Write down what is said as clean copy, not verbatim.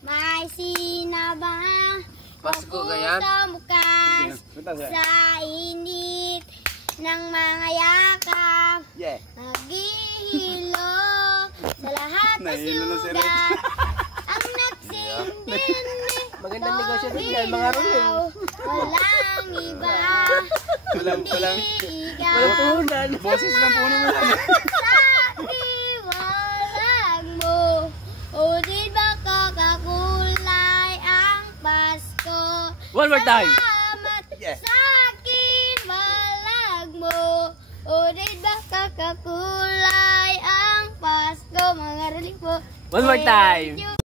May sinabang Pasko ganyan. sa mukas sa init ng mga yakap. Yeah. Naghihilo sa lahat ng syudad. Ang nagsindindi. Magandang negosyo din yan, mga ruling. Walang iba. Walang Walang puhunan. Boses lang po naman. Sa iwalag mo. O di ba kakakulay ang Pasko? One more time. Salamat Yeah. sa akin walag mo. O di ba kakakulay ang Pasko? Mga rinig po. One more time. Thank you.